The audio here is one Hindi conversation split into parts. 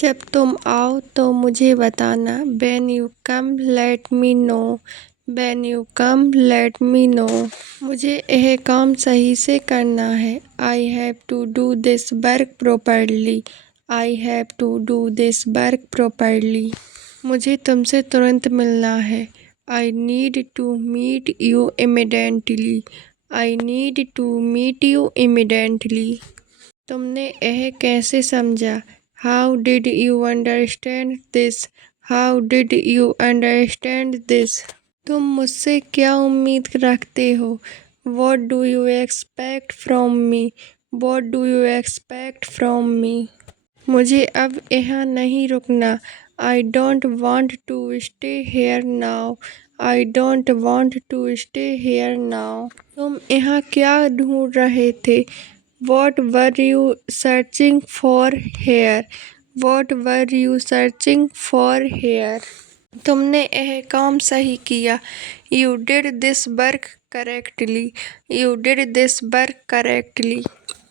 जब तुम आओ तो मुझे बताना। When you come let me know। When you come let me know। मुझे यह काम सही से करना है। I have to do this work properly। I have to do this work properly। मुझे तुमसे तुरंत मिलना है। I need to meet you immediately। I need to meet you immediately। तुमने यह कैसे समझा? How did you understand this? How did you understand this? तुम मुझसे क्या उम्मीद रखते हो? What do you expect from me? What do you expect from me? मुझे अब यहाँ नहीं रुकना। I don't want to stay here now। I don't want to stay here now। तुम यहाँ क्या ढूंढ रहे थे? What were you searching for here? What were you searching for here? तुमने यह काम सही किया। You did this work correctly। You did this work correctly।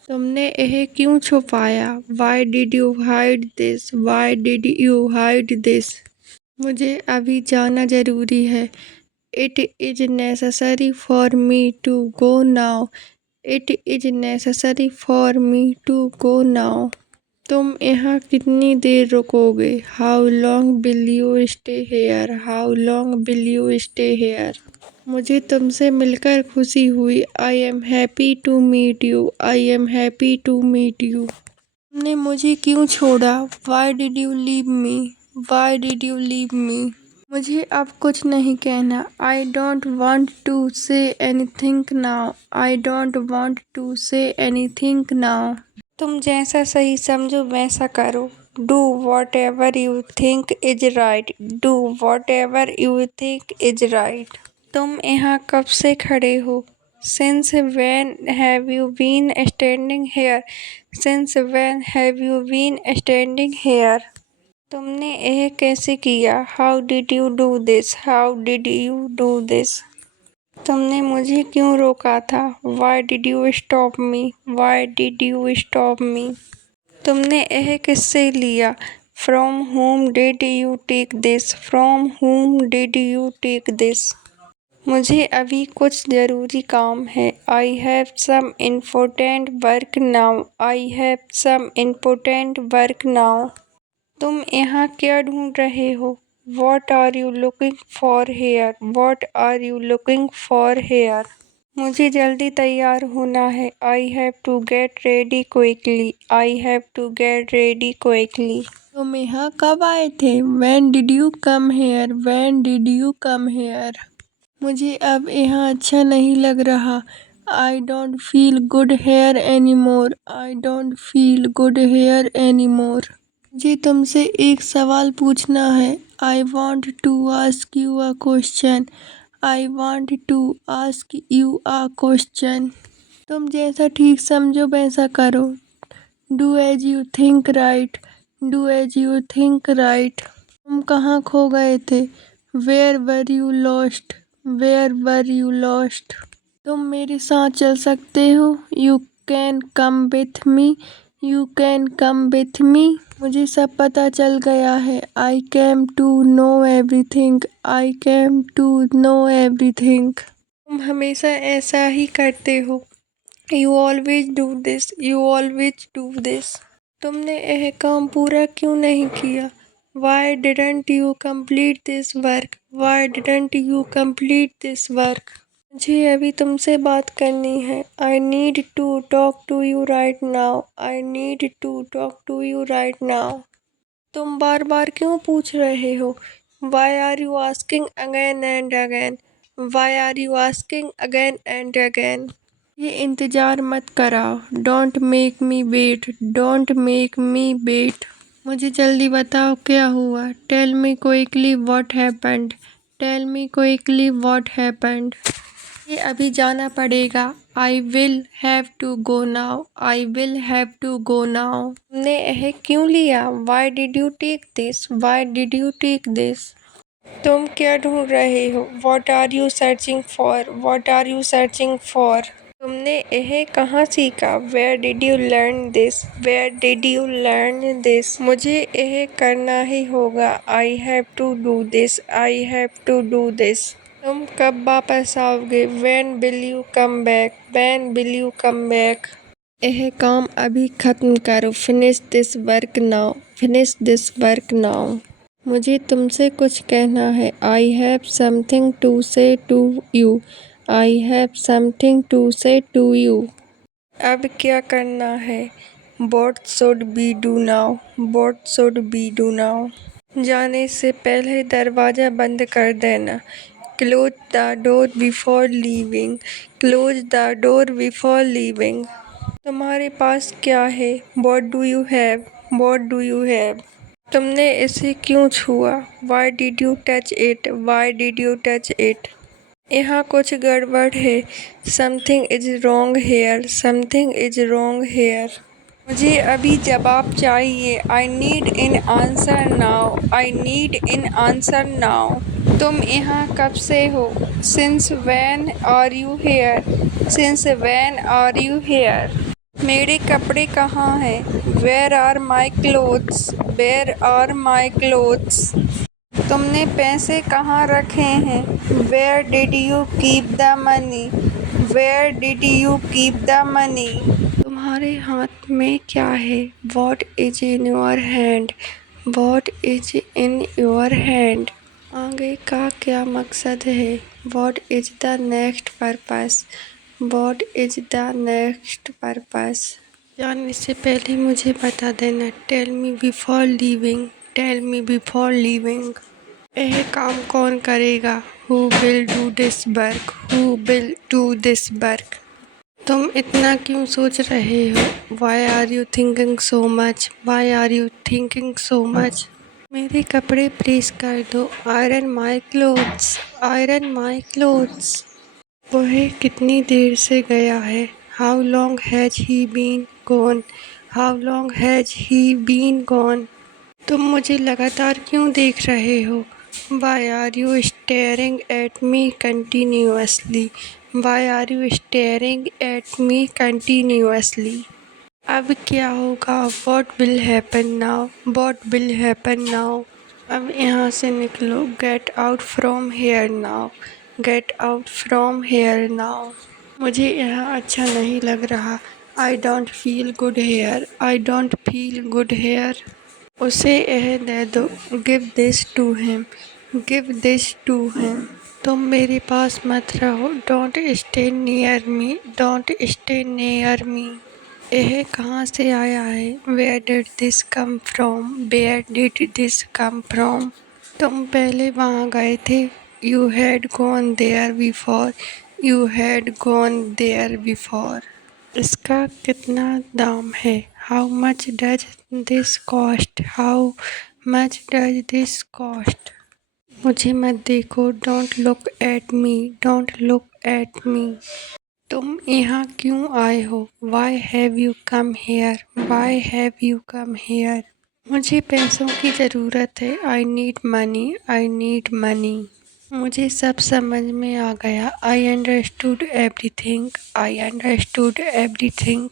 तुमने यह क्यों छुपाया? Why did you hide this? Why did you hide this? मुझे अभी जाना जरूरी है। It is necessary for me to go now। It is necessary for me to go now। तुम यहाँ कितनी देर रुकोगे? How long will you stay here? How long will you stay here? मुझे तुमसे मिलकर खुशी हुई। I am happy to meet you। I am happy to meet you। तुमने मुझे क्यों छोड़ा? Why did you leave me? Why did you leave me? मुझे अब कुछ नहीं कहना। I don't want to say anything now। I don't want to say anything now। तुम जैसा सही समझो वैसा करो। Do whatever you think is right। Do whatever you think is right। तुम यहाँ कब से खड़े हो? Since when have you been standing here? Since when have you been standing here? तुमने यह कैसे किया? How did you do this? How did you do this? तुमने मुझे क्यों रोका था? Why did you stop me? Why did you stop me? तुमने यह किससे लिया? From whom did you take this? From whom did you take this? मुझे अभी कुछ ज़रूरी काम है। I have some important work now। I have some important work now। तुम यहाँ क्या ढूंढ रहे हो? What are you looking for here? What are you looking for here? मुझे जल्दी तैयार होना है। I have to get ready quickly। I have to get ready quickly। तुम यहाँ कब आए थे? When did you come here? When did you come here? मुझे अब यहाँ अच्छा नहीं लग रहा। I don't feel good here anymore। I don't feel good here anymore। मुझे तुमसे एक सवाल पूछना है। I want to ask you a question। I want to ask you a question। तुम जैसा ठीक समझो वैसा करो। Do as you think right। Do as you think right। तुम कहाँ खो गए थे? Where were you lost? Where were you lost? तुम मेरे साथ चल सकते हो? You can come with me। You can come with me। मुझे सब पता चल गया है। I came to know everything। I came to know everything। तुम हमेशा ऐसा ही करते हो। You always do this। You always do this। तुमने यह काम पूरा क्यों नहीं किया? Why didn't you complete this work? Why didn't you complete this work? मुझे अभी तुमसे बात करनी है। I need to talk to you right now। I need to talk to you right now। तुम बार बार क्यों पूछ रहे हो? Why are you asking again and again? Why are you asking again and again? ये इंतज़ार मत कराओ। Don't make me wait। Don't make me wait। मुझे जल्दी बताओ क्या हुआ? Tell me quickly what happened। Tell me quickly what happened। ये अभी जाना पड़ेगा। I will have to go now। I will have to go now। तुमने यह क्यों लिया? Why did you take this? Why did you take this? तुम क्या ढूंढ रहे हो? What are you searching for? What are you searching for? तुमने यह कहाँ सीखा? Where did you learn this? Where did you learn this? मुझे यह करना ही होगा। I have to do this. I have to do this. तुम कब वापस आओगे? When will you come back? When will you come back? यह काम अभी खत्म करो। Finish this work now. Finish this work now. मुझे तुमसे कुछ कहना है। I have something to say to you. I have something to say to you. अब क्या करना है? What should we do now? What should we do now? जाने से पहले दरवाज़ा बंद कर देना। Close the door before leaving. Close the door before leaving. तुम्हारे पास क्या है? What do you have? What do you have? तुमने इसे क्यों छुआ? Why did you touch it? Why did you touch it? यहाँ कुछ गड़बड़ है। Something is wrong here. Something is wrong here. मुझे अभी जवाब चाहिए। I need an answer now. I need an answer now. तुम यहाँ कब से हो? Since when are you here? Since when are you here? मेरे कपड़े कहाँ हैं? Where are my clothes? Where are my clothes? तुमने पैसे कहाँ रखे हैं? Where did you keep the money? Where did you keep the money? तुम्हारे हाथ में क्या है? What is in your hand? What is in your hand? आगे का क्या मकसद है? What is the next purpose? What is the next purpose? जाने से पहले मुझे बता देना। Tell me before leaving. Tell me before leaving. यह काम कौन करेगा? Who will do this work? Who will do this work? तुम इतना क्यों सोच रहे हो? Why are you thinking so much? Why are you thinking so much? मेरे कपड़े प्रेस कर दो। Iron my clothes. Iron my clothes. वह कितनी देर से गया है? How long has he been gone? How long has he been gone? तुम मुझे लगातार क्यों देख रहे हो? Why are you staring at me continuously? Why are you staring at me continuously? अब क्या होगा? What will happen now? What will happen now? अब यहाँ से निकलो। Get out from here now. Get out from here now. मुझे यहाँ अच्छा नहीं लग रहा। I don't feel good here. I don't feel good here. उसे यह दे दो। Give this to him. Give this to him. तुम मेरे पास मत रहो। Don't stay near me. Don't stay near me. यह कहाँ से आया है? Where did this come from? Where did this come from? तुम पहले वहाँ गए थे। You had gone there before. You had gone there before. इसका कितना दाम है? How much does this cost? How much does this cost? मुझे मत देखो। Don't look at me. Don't look at me. तुम यहाँ क्यों आए हो? Why have you come here? Why have you come here? मुझे पैसों की ज़रूरत है। I need money. I need money. मुझे सब समझ में आ गया। I understood everything. I understood everything.